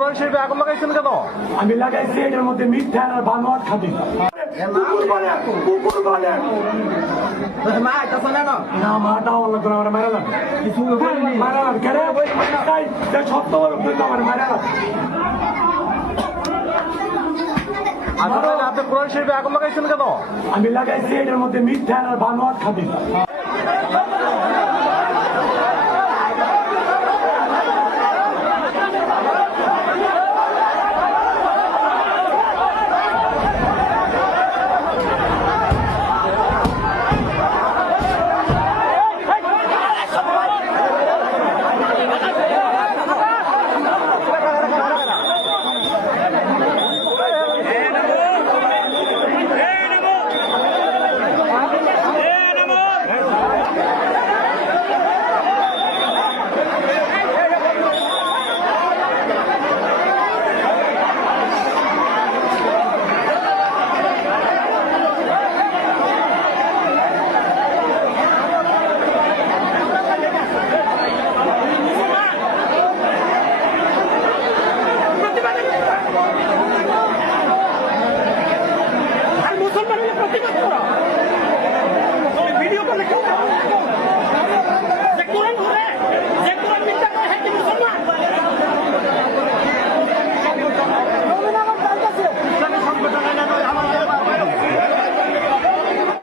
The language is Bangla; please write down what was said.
কোরআন শরীফে আগুন লাগাইছেন কেন? আমি লাগাইছি এটার মধ্যে মিথ্যা আর বানোয়াট খাবি না মাটা অন্য করে আমার মারা লাগে মারা লাগে সত্য আমার মারা লাগে আচ্ছা তাহলে আপনি কোরআন শরীফে আগুন লাগাইছেন কেন? আমি লাগাইছি এটার মধ্যে মিথ্যা আর বানোয়াট খাবি মুসলমানের প্রতিবাদ করো।